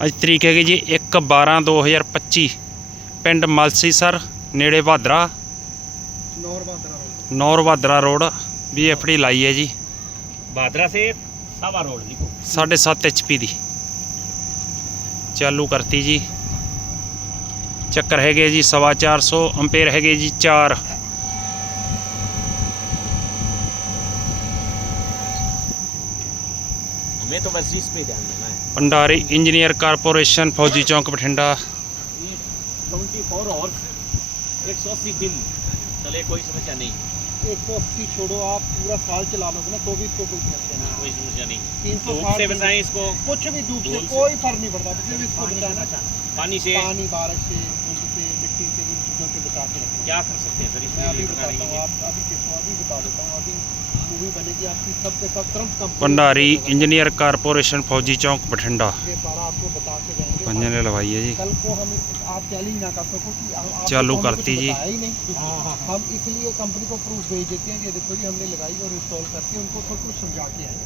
ਅੱਜ ਤਰੀਕ ਹੈਗੀ ਜੀ 1/12/2025 ਪਿੰਡ ਮਲਸੀਸਰ ਨੇੜੇ ਭਾਦਰਾ ਨੌਰ ਭਾਦਰਾ ਰੋਡ BFD ਲਾਈ ਹੈ ਜੀ। भादरा से सावा रोड लिखो 7.5 HP ਦੀ ਚਾਲੂ ਕਰਤੀ ਜੀ। ਚੱਕਰ ਹੈਗੇ ਜੀ 450 ਐਂਪੀਅਰ ਹੈਗੇ ਜੀ 4। हमें तो बस इस पे ध्यान देना है। भंडारी इंजीनियर कारपोरेशन फौजी चौक बठिंडा। 24 आवर्स 180 दिन चले, कोई समस्या नहीं। 180 छोड़ो, आप पूरा साल चला लोगे ना तो भी इसको कोई समस्या नहीं। कोई समस्या नहीं। 360 से बचाएं इसको, कुछ भी धूप से कोई फर्क नहीं पड़ता। सिर्फ इसको बचाना, पानी से, पानी, बारिश से, धूप से, मिट्टी से, इन चीज़ों से बचा के रखें। क्या कर सकते हैं सर मैं अभी इसमें? बताता हूँ, आप अभी देखो, अभी बता देता हूँ। अभी मूवी बनेगी आपकी, सब के सब तुरंत कंप्लीट। भंडारी इंजीनियर कारपोरेशन फौजी चौक बठिंडा। ये सारा आपको बता के जाएंगे। पंजे ने लगवाई है जी। कल को हम आप चैलेंज ना कर सको कि आप चालू करती जी। ही नहीं। हम इसलिए कंपनी को प्रूफ भेज देते हैं कि देखो जी हमने लगाई और इंस्टॉल करके उनको सब कुछ समझा के आए।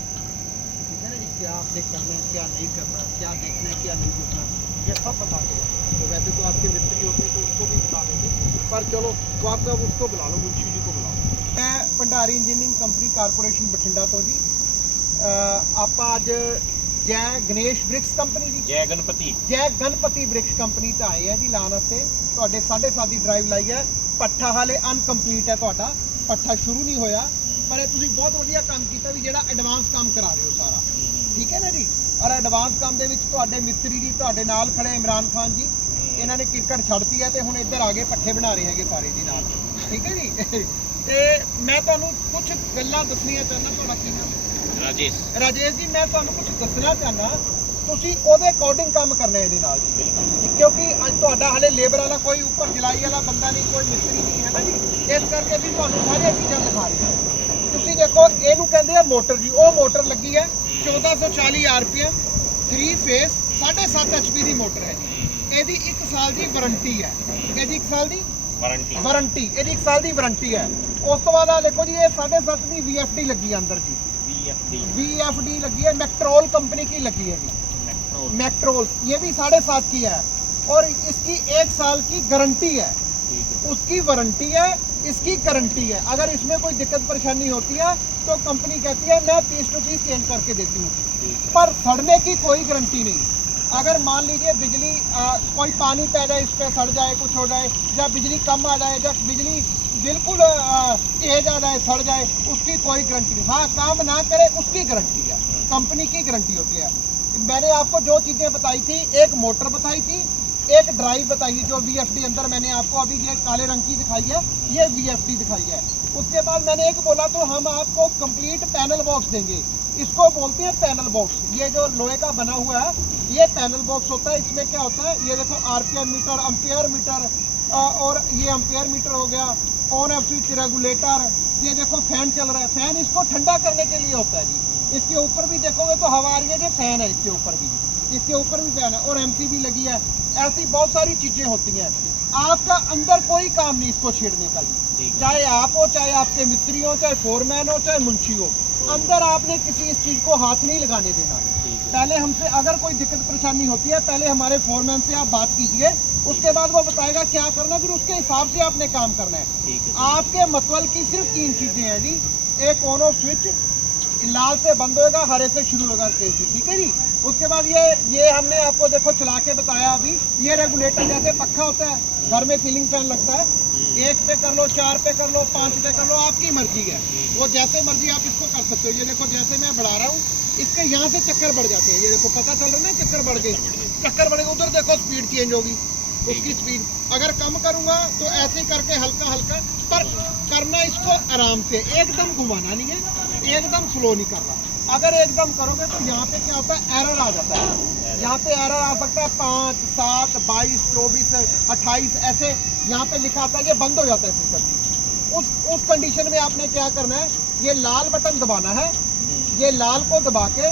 ठीक है ना जी, क्या आपने करना है, क्या नहीं करना, क्या देखना है, क्या नहीं देखना, ये सब बता के आए। तो वैसे तो आपके मिस्त्री होते हैं तो उनको भी बता देंगे, पर चलो तो आप अब उसको बुला लो, मुंशी जी को बुला लो। मैं Bhandari engineering company corporation Bathinda तो जी आप आज जय गणेश ब्रिक्स कंपनी जी, जय गणपति ब्रिक्स कंपनी तो आए हैं जी लाने वास्ते। ਤੁਹਾਡੇ 7.5 ਦੀ ਡਰਾਈਵ ਲਾਈ ਹੈ। ਪੱਠਾ ਹਾਲੇ ਅਨਕੰਪਲੀਟ ਹੈ, ਤੁਹਾਡਾ ਪੱਠਾ ਸ਼ੁਰੂ ਨਹੀਂ ਹੋਇਆ, ਪਰ ਇਹ ਤੁਸੀਂ ਬਹੁਤ ਵਧੀਆ ਕੰਮ ਕੀਤਾ ਵੀ ਜਿਹੜਾ ਐਡਵਾਂਸ ਕੰਮ ਕਰਾ ਰਹੇ ਹੋ ਸਾਰਾ। ਠੀਕ ਹੈ ਨਾ ਜੀ। ਔਰ ਐਡਵਾਂਸ ਕੰਮ ਦੇ ਵਿੱਚ ਤੁਹਾਡੇ ਮਿਸਤਰੀ ਜੀ ਤੁਹਾਡੇ ਨਾਲ ਖੜੇ ਇਮਰਾਨ ਖਾਨ ਜੀ, ਇਹਨਾਂ ਨੇ ਕ੍ਰਿਕਟ ਛੱਡਤੀ ਹੈ ਤੇ ਹੁਣ ਇੱਧਰ ਆ ਕੇ ਪੱਠੇ ਬਣਾ ਰਹੇ ਹੈਗੇ ਸਾਰੇ ਜੀ ਨਾਲ। ਠੀਕ ਹੈ ਜੀ। ਤੇ ਮੈਂ ਤੁਹਾਨੂੰ ਕੁਝ ਗੱਲਾਂ ਦੱਸਣੀਆਂ ਚਾਹੁੰਦਾ। ਤੁਹਾਡਾ ਕੀ ਨਾਮ ਹੈ? ਰਾਜੇਸ਼ ਜੀ। ਮੈਂ ਤੁਹਾਨੂੰ ਕੁਝ ਦੱਸਣਾ ਚਾਹੁੰਦਾ, ਤੁਸੀਂ ਉਹਦੇ ਅਕੋਰਡਿੰਗ ਕੰਮ ਕਰਨਾ ਇਹਦੇ ਨਾਲ ਜੀ। ਕਿਉਂਕਿ ਅੱਜ ਤੁਹਾਡਾ ਹਲੇ ਲੇਬਰ ਵਾਲਾ ਕੋਈ ਉੱਪਰ ਜਲਾਈ ਵਾਲਾ ਬੰਦਾ ਨਹੀਂ, ਕੋਈ ਮਿਸਤਰੀ ਨਹੀਂ ਹੈ ਨਾ ਜੀ। ਇਸ ਕਰਕੇ ਵੀ ਤੁਹਾਨੂੰ ਸਾਰੀਆਂ ਚੀਜ਼ਾਂ ਦਿਖਾ ਰਹੇ ਹਾਂ। ਤੁਸੀਂ ਦੇਖੋ, ਇਹਨੂੰ ਕਹਿੰਦੇ ਆ ਮੋਟਰ ਜੀ। ਉਹ ਮੋਟਰ ਲੱਗੀ ਹੈ 1440 RPM 3 ਫੇਸ 7.5 HP ਦੀ ਮੋਟਰ ਹੈ ਜੀ। ਇਹਦੀ 1 ਸਾਲ ਦੀ ਵਾਰੰਟੀ ਹੈ। ਇਹਦੀ 1 ਸਾਲ ਦੀ ਵਾਰੰਟੀ ਇਹਦੀ 1 ਸਾਲ ਦੀ ਵਾਰੰਟੀ ਹੈ। ਉਸ ਤੋਂ ਬਾਅਦ ਆ ਦੇਖੋ ਜੀ, ਇਹ 7.5 ਦੀ VFD ਲੱਗੀ ਹੈ अंदर जी। VFD लगी है, मैक्ट्रोल कंपनी की लगी है जी। मैक्ट्रोल ये भी 7.5 की है और इसकी 1 साल की गारंटी है। उसकी वारंटी है, इसकी गारंटी है। अगर इसमें कोई दिक्कत परेशानी होती है तो कंपनी कहती है मैं पीस टू पीस चेंज करके देती हूँ, पर सड़ने की कोई गारंटी नहीं। अगर मान लीजिए बिजली कोई पानी पै जाए, इस पर सड़ जाए, कुछ हो जाए, या बिजली कम आ जाए, या बिजली बिल्कुल तेज आ जाए, सड़ जाए, उसकी कोई गारंटी नहीं। हाँ, काम ना करे उसकी गारंटी है, कंपनी की गारंटी होती है। मैंने आपको जो चीज़ें बताई थी, एक मोटर बताई थी, एक ड्राइव बताई जो VFD अंदर मैंने आपको अभी ये काले रंग की दिखाई है, ये VFD दिखाई है। उसके बाद मैंने एक बोला तो हम आपको कंप्लीट पैनल बॉक्स देंगे। इसको बोलते हैं पैनल बॉक्स। ये जो लोहे का बना हुआ है ये पैनल बॉक्स होता है। इसमें क्या होता है, ये देखो RPM मीटर, अम्पेयर मीटर, और ये अम्पेयर मीटर हो गया, ऑन ऑफ स्विच रेगुलेटर, ये देखो फैन चल रहा है। फैन इसको ठंडा करने के लिए होता है जी। इसके ऊपर भी देखोगे तो हवा आ रही है, जो फैन है इसके ऊपर भी, इसके ऊपर भी फैन है, और MC भी लगी है। ऐसी बहुत सारी चीज़ें होती हैं। आपका अंदर कोई काम नहीं इसको छेड़ने का जी। चाहे आप हो, चाहे आपके मिस्त्री हो, चाहे फोरमैन हो, चाहे मुंशी हो, अंदर आपने किसी इस चीज़ को हाथ नहीं लगाने देना। पहले हमसे अगर कोई दिक्कत परेशानी होती है, पहले हमारे फोरमैन से आप बात कीजिए, उसके बाद वो बताएगा क्या करना, फिर उसके हिसाब से आपने काम करना है। आपके मतबल की सिर्फ 3 चीज़ें हैं जी। एक ऑन ऑफ स्विच, लाल से बंद होगा, हरे से शुरू होगा तेज। ठीक है जी। उसके बाद ये हमने आपको देखो चला के बताया अभी। ये रेगुलेटर जैसे पक्का होता है, घर में सीलिंग फैन लगता है, 1 पे कर लो, 4 पे कर लो, 5 पे कर लो, आपकी मर्जी है। वो जैसे मर्जी आप इसको कर सकते हो। ये देखो जैसे मैं बढ़ा रहा हूँ, इसके यहाँ से चक्कर बढ़ जाते हैं। ये देखो पता चल रहा है ना, चक्कर बढ़ गए, चक्कर बढ़ गए। उधर देखो स्पीड चेंज होगी, उसकी स्पीड। अगर कम करूँगा तो ऐसे करके हल्का हल्का, पर करना इसको आराम से, एकदम घुमाना नहीं है, एकदम स्लो नहीं करना। अगर एकदम करोगे तो यहाँ पे क्या होता है, एरर आ जाता है। यहाँ पे एरर आ सकता है 5, 7, 22, 24, 28 ऐसे यहाँ पे लिखा आता है, ये बंद हो जाता है सिस्टम। उस कंडीशन में आपने क्या करना है, ये लाल बटन दबाना है। ये लाल को दबा के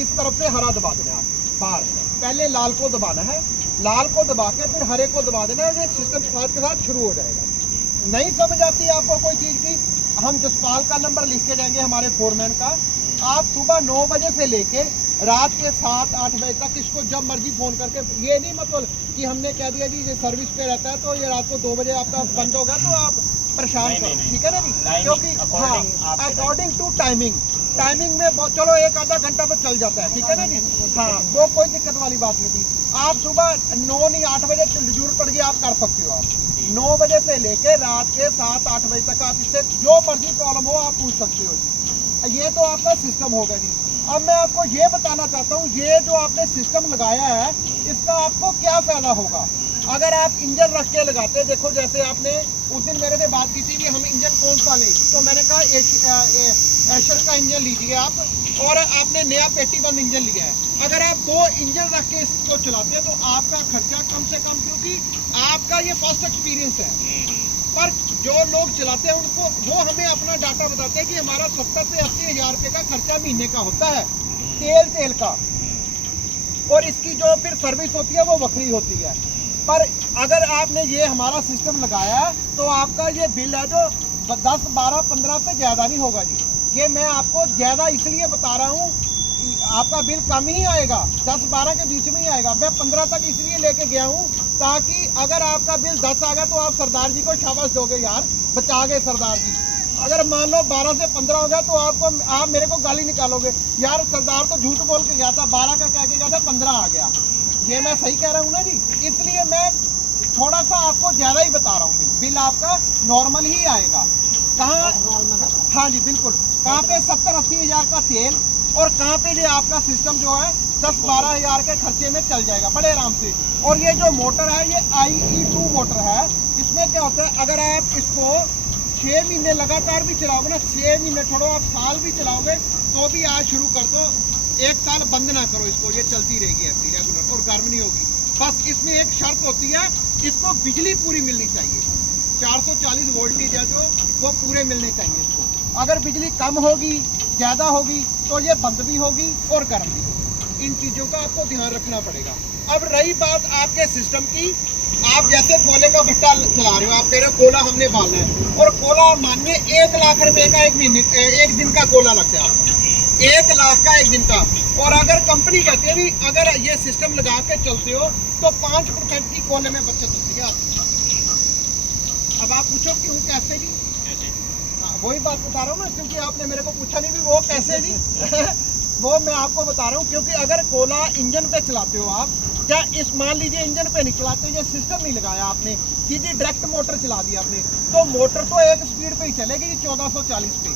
इस तरफ से हरा दबा देना है बाहर। पहले लाल को दबाना है, लाल को दबा के फिर हरे को दबा देना है। ये सिस्टम साथ के साथ शुरू हो जाएगा। नहीं समझ आती है आपको कोई चीज़ की, हम जसपाल का नंबर लिख के जाएंगे, हमारे फोरमैन का। आप सुबह 9 बजे से लेके रात के 7-8 बजे तक इसको जब मर्जी फ़ोन करके, ये नहीं मतलब कि हमने कह दिया जी ये सर्विस पे रहता है तो ये रात को 2 बजे आपका बंद होगा तो आप परेशान नहीं, करो, नहीं, ठीक है ना जी, Timing क्योंकि according हाँ आपके अकॉर्डिंग टू टाइमिंग में चलो 1-आधा घंटा तो चल जाता है, ठीक है ना जी, हाँ वो कोई दिक्कत वाली बात नहीं थी। आप सुबह 9 नहीं 8 बजे जरूरत पड़ गई आप कर सकते हो, आप 9 बजे से लेके रात के 7-8 बजे तक आप इससे जो मर्जी प्रॉब्लम हो आप पूछ सकते हो जी। ये तो आपका सिस्टम होगा जी। अब मैं आपको ये बताना चाहता हूँ, ये जो आपने सिस्टम लगाया है इसका आपको क्या फायदा होगा अगर आप इंजन रख के लगाते। देखो जैसे आपने उस दिन मेरे से बात की थी कि हम इंजन कौन सा लें, तो मैंने कहा एशर का इंजन लीजिए आप, और आपने नया पेटी बंद इंजन लिया है। अगर आप 2 इंजन रख के इसको चलाते हैं तो आपका खर्चा कम से कम, क्योंकि आपका ये फर्स्ट एक्सपीरियंस है, पर जो लोग चलाते हैं उनको वो हमें अपना डाटा बताते हैं कि हमारा 70 से 80 हज़ार रुपये का खर्चा महीने का होता है तेल का, और इसकी जो फिर सर्विस होती है वो वक्री होती है। पर अगर आपने ये हमारा सिस्टम लगाया है तो आपका ये बिल है जो 10, 12, 15 से ज़्यादा नहीं होगा जी। ये मैं आपको ज़्यादा इसलिए बता रहा हूँ, आपका बिल कम ही आएगा, 10-12 के बीच में ही आएगा। मैं 15 तक इसलिए लेके गया हूँ ताकि अगर आपका बिल 10 आ गया तो आप सरदार जी को शाबाश दोगे, यार बचा गए सरदार जी। अगर मान लो 12 से 15 हो गया तो आप मेरे को गाली निकालोगे, यार सरदार तो झूठ बोल के गया था, 12 का कह के गया था, 15 आ गया। ये मैं सही कह रहा हूँ ना जी, इसलिए मैं थोड़ा सा आपको ज़्यादा ही बता रहा हूँ। बिल आपका नॉर्मल ही आएगा। कहाँ? हाँ जी बिल्कुल। कहाँ पे 70-80 हज़ार का तेल, और कहाँ पे ये आपका सिस्टम जो है 10-12 हज़ार के खर्चे में चल जाएगा बड़े आराम से। और ये जो मोटर है ये IE2 मोटर है। इसमें क्या होता है, अगर आप इसको 6 महीने लगातार भी चलाओगे ना, 6 महीने छोड़ो आप साल भी चलाओगे तो भी आज शुरू कर दो, 1 साल बंद ना करो इसको, ये चलती रहेगी ऐसी रेगुलर और गर्म नहीं होगी। बस इसमें एक शर्त होती है, इसको बिजली पूरी मिलनी चाहिए, 440 वोल्टेज है जो वो पूरे मिलने चाहिए इसको। अगर बिजली कम होगी, ज़्यादा होगी तो ये बंद भी होगी और गर्म भी होगी। इन चीज़ों का आपको ध्यान रखना पड़ेगा। अब रही बात आपके सिस्टम की, आप जैसे कोले का भट्टा चला रहे हो, आप कह रहे हो कोला हमने बालना है, और कोला मानिए 1 लाख रुपए का एक दिन का कोला लगता है आपको, 1 लाख का एक दिन का। और अगर कंपनी कहती है भी अगर ये सिस्टम लगा के चलते हो तो 5% की कोले में बचत होती है आपकी। अब आप पूछो क्यों, कैसे जी? हाँ वही बात बता रहा हूँ ना, क्योंकि आपने मेरे को पूछा नहीं भी वो कैसे जी वो मैं आपको बता रहा हूँ। क्योंकि अगर कोला इंजन पे चलाते हो आप, या इस मान लीजिए इंजन पे नहीं चलाते, ये सिस्टम नहीं लगाया आपने, सीधी डायरेक्ट मोटर चला दी आपने, तो मोटर तो एक स्पीड पे ही चलेगी 1440 पे।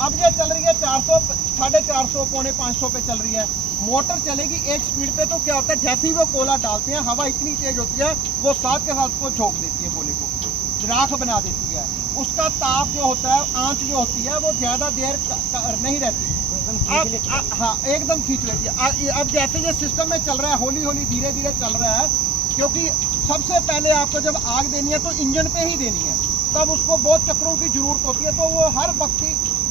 अब ये चल रही है 400, 450, पौने 500 पे चल रही है। मोटर चलेगी एक स्पीड पे, तो क्या होता है जैसे ही वो कोला डालते हैं हवा इतनी तेज होती है वो साथ के साथ को झोंक देती है, कोले को राख बना देती है। उसका ताप जो होता है, आंच जो होती है वो ज़्यादा देर नहीं रहती, हाँ एकदम खींच लेती है। अब जैसे ये सिस्टम में चल रहा है, हौली हौली धीरे धीरे चल रहा है, क्योंकि सबसे पहले आपको जब आग देनी है तो इंजन पे ही देनी है, तब उसको बहुत चक्रों की ज़रूरत होती है। तो वो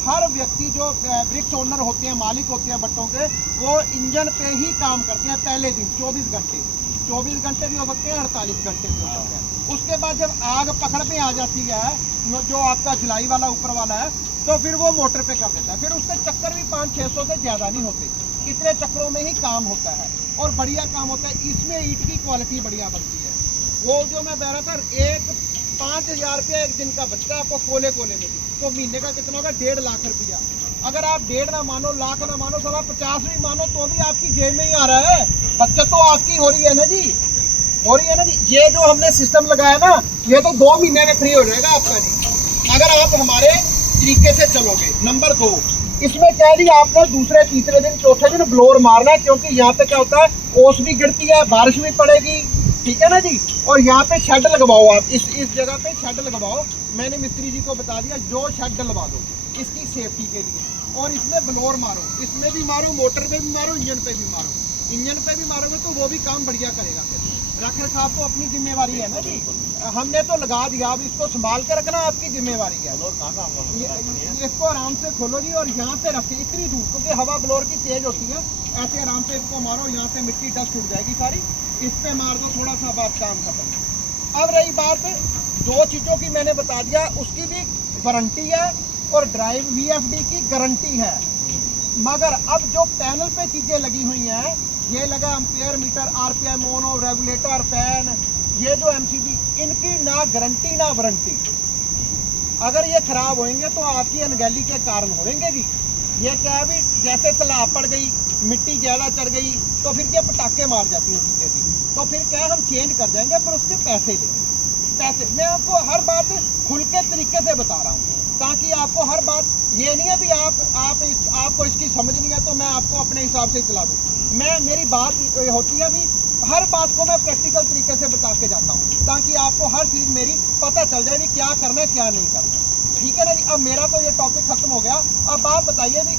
हर व्यक्ति जो ब्रिक्स ओनर होते हैं, मालिक होते हैं भट्टों के, वो इंजन पे ही काम करते हैं पहले दिन 24 घंटे। 24 घंटे भी हो सकते हैं, 48 घंटे भी हो सकते हैं। उसके बाद जब आग पकड़ में आ जाती है, जो आपका जुलाई वाला ऊपर वाला है, तो फिर वो मोटर पे कर देता है। फिर उसके चक्कर भी 500-600 से ज़्यादा नहीं होते, इतने चक्रों में ही काम होता है और बढ़िया काम होता है। इसमें ईंट की क्वालिटी बढ़िया बनती है। वो जो मैं बता रहा था, 5,000 रुपया एक दिन का बचता है आपको कोले में, तो महीने का कितना होगा? 1.5 लाख रुपया। अगर आप 1.5 ना मानो, लाख ना मानो, 50 भी मानो, तो भी आपकी जेब में ही आ रहा है। बचत तो आपकी हो रही है ना जी, हो रही है ना जी। ये जो हमने सिस्टम लगाया ना, ये तो 2 महीने में फ्री हो जाएगा आपका जी, अगर आप हमारे तरीके से चलोगे। नंबर 2, इसमें क्या है जी, आपने दूसरे तीसरे दिन चौथे दिन ब्लोअर मारना है, क्योंकि यहाँ पे क्या होता है, ओस भी गिरती है, बारिश भी पड़ेगी, ठीक है ना जी। और यहाँ पे शेड लगवाओ आप, इस जगह पे शेड लगवाओ। मैंने मिस्त्री जी को बता दिया, जो शेड डलवा दो इसकी सेफ्टी के लिए। और इसमें ब्लोअर मारो, इसमें भी मारो, मोटर पे भी मारो, इंजन पे भी मारो। इंजन पे भी मारोगे तो वो भी काम बढ़िया करेगा। फिर रख रखाव तो अपनी जिम्मेवारी है ना जी, हमने तो लगा दिया, अब इसको संभाल के रखना आपकी जिम्मेवारी है। इसको आराम से खोलो जी और यहाँ से रखें इतनी दूर, क्योंकि हवा ब्लोअर की तेज होती है। ऐसे आराम से इसको मारो, यहाँ से मिट्टी डस्ट उड़ जाएगी सारी, इस पे मार दो, थोड़ा सा बात काम खत्म। अब रही बात 2 चीज़ों की मैंने बता दिया, उसकी भी वारंटी है और ड्राइव VFD की गारंटी है। मगर अब जो पैनल पे चीज़ें लगी हुई हैं, ये लगा ampere metre, RPM, mono, regulator, fan, ये जो एमसीबी, इनकी ना गारंटी ना वारंटी। अगर ये खराब होंगे तो आपकी अनगैली के कारण होंगे जी। ये क्या है भी, जैसे सलाब पड़ गई, मिट्टी ज़्यादा चढ़ गई तो फिर ये पटाखे मार जाती हैं चीज़ें जी। तो फिर क्या हम चेंज कर देंगे, पर उसके पैसे लेंगे। पैसे मैं आपको हर बात खुल के तरीके से बता रहा हूँ, ताकि आपको हर बात, ये नहीं है भी आपको इसकी समझ नहीं है तो मैं आपको अपने हिसाब से चला दूँ। मेरी बात होती है भी, हर बात को मैं प्रैक्टिकल तरीके से बता के जाता हूँ, ताकि आपको हर चीज़ मेरी पता चल जाए भी क्या करना है क्या नहीं करना। ठीक है ना जी। अब मेरा तो ये टॉपिक खत्म हो गया। अब आप बताइए भी,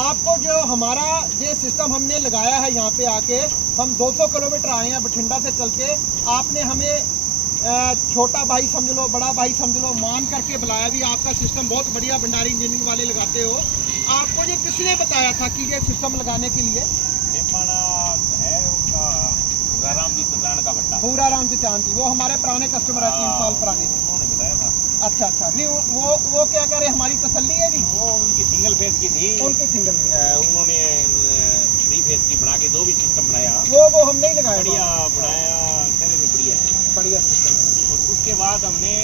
आपको जो हमारा ये सिस्टम हमने लगाया है यहाँ पे आके, हम 200 किलोमीटर आए हैं बठिंडा से चल के, आपने हमें छोटा भाई समझ लो, बड़ा भाई समझ लो, मान करके बुलाया भी, आपका सिस्टम बहुत बढ़िया भंडारी इंजीनियरिंग वाले लगाते हो। आपको ये किसने बताया था कि ये सिस्टम लगाने के लिए? है उनका पूराराम जी चचान का भट्टा। पूराराम जी चांद जी, वो हमारे पुराने कस्टमर है, 3 साल पुराने। उन्होंने बताया था। अच्छा अच्छा, नहीं वो क्या कह रहे, हमारी तसल्ली है जी। वो उनकी सिंगल फेस की थी, उनकी सिंगल उन्होंने 3 फेस की बना के जो भी सिस्टम बनाया वो हम नहीं लगाया, बढ़िया बनाया, तरह से बढ़िया है, बढ़िया सिस्टम है। और उसके बाद हमने,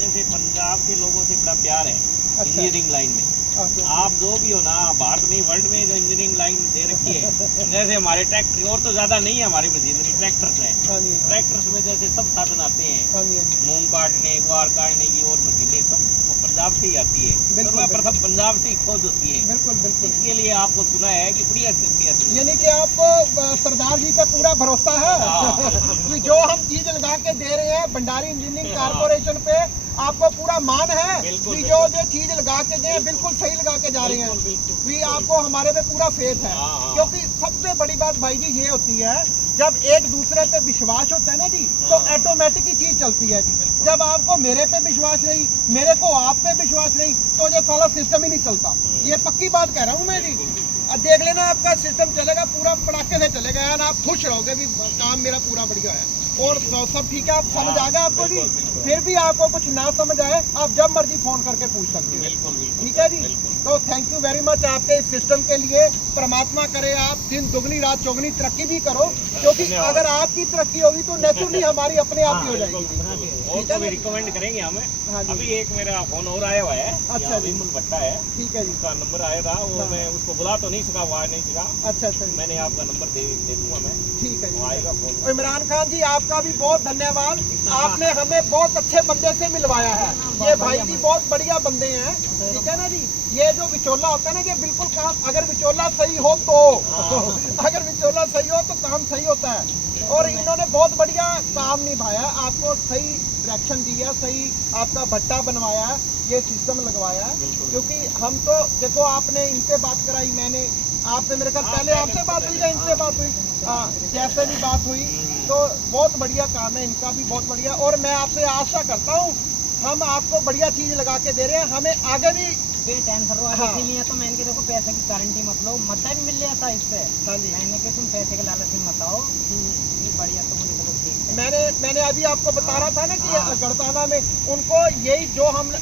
जैसे पंजाब के लोगों से बड़ा प्यार है इंजीनियरिंग लाइन में। आप जो भी हो ना, भारत में वर्ल्ड में जो इंजीनियरिंग लाइन दे रखी है, जैसे हमारे ट्रैक्टर, और तो ज़्यादा नहीं है हमारी मशीनरी, ट्रैक्टर्स हैं। ट्रैक्टर्स में जैसे सब साधन आते हैं, मूंग काटने, ग्वार काटने की और मशीनें सब वो पंजाब से ही आती है। सर्वप्रथम पंजाब से ही खोज होती है। बिल्कुल बिल्कुल। इसके लिए आपको सुना है कि बढ़िया यानी कि आपको सरदार जी पे पूरा भरोसा है कि जो हम चीज लगा के दे रहे हैं भंडारी इंजीनियरिंग कारपोरेशन पे, आपको पूरा मान है कि जो चीज लगा के गए बिल्कुल सही लगा के जा रहे हैं, भी आपको हमारे पे पूरा फेथ है। क्योंकि सबसे बड़ी बात भाई जी ये होती है, जब एक दूसरे पे विश्वास होता है ना जी, तो ऑटोमेटिक ही चीज चलती है जी। जब आपको मेरे पे विश्वास नहीं, मेरे को आप पे विश्वास नहीं, तो ये सारा सिस्टम ही नहीं चलता। ये पक्की बात कह रहा हूँ मैं जी। अब देख लेना, आपका सिस्टम चलेगा पूरा पटाखे से चलेगा यार, आप खुश रहोगे भी काम मेरा पूरा बढ़िया है और सब ठीक है। आप समझ आ गया आपको जी। फिर भी आपको कुछ ना समझ आए, आप जब मर्जी फोन करके पूछ सकते हो। ठीक है जी। तो थैंक यू वेरी मच आपके इस सिस्टम के लिए। परमात्मा करे आप दिन दुगनी रात चौगनी तरक्की भी करो, क्योंकि अगर आपकी तरक्की होगी तो नेचुरली हमारी अपने आप ही हो जाएगी। और तो भी रिकमेंड करेंगे हमें। अभी एक मेरा फोन और आया हुआ है, अच्छा विमल भट्टा है, ठीक है जी, उसका नंबर आया था, वो मैं उसको बुला तो नहीं सका, वो नहीं सका। अच्छा अच्छा, मैंने आपका नंबर दे दूंगा मैं, ठीक है जी, आएगा फोन। और इमरान खान जी आपका भी बहुत धन्यवाद, आपने हमें बहुत अच्छे बंदे से मिलवाया है। ये भाई जी बहुत बढ़िया बंदे हैं। ठीक है ना जी। ये जो विचोला होता है ना, ये बिल्कुल काम, अगर विचोला सही हो तो अगर विचोला सही हो तो काम सही होता है। और इन्होंने बहुत बढ़िया काम निभाया, आपको सही डायरेक्शन दिया, सही आपका भट्टा बनवाया, ये सिस्टम लगवाया। क्योंकि हम तो देखो, आपने इनसे बात कराई, मैंने आपसे, मेरे ख्याल पहले आपसे बात हुई या इनसे बात हुई, जैसे भी बात हुई, तो बहुत बढ़िया काम है इनका भी, बहुत बढ़िया। और मैं आपसे आशा करता हूँ, हम आपको बढ़िया चीज़ लगा के दे रहे हैं, हमें आगे भी टेंशन इसीलिए तो मैंने देखो पैसे की गारंटी मतलब मता भी मिल जाता इससे। हाँ जी, मैंने कि तुम पैसे के लालच में मत आओ, बढ़िया तो मुझे चलो ठीक है। मैंने अभी आपको बता रहा था ना कि गढ़ताना में उनको यही जो हम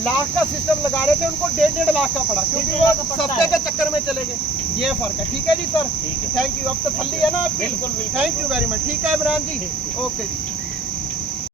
लाख का सिस्टम लगा रहे थे, उनको 1.5 लाख का पड़ा, क्योंकि वो सस्ते के चक्कर में चले गए। ये फर्क है। ठीक है जी सर, थैंक यू। अब तसल्ली है ना आपकी? बिल्कुल। Thank you very much. ठीक है इमरान जी, ओके जी।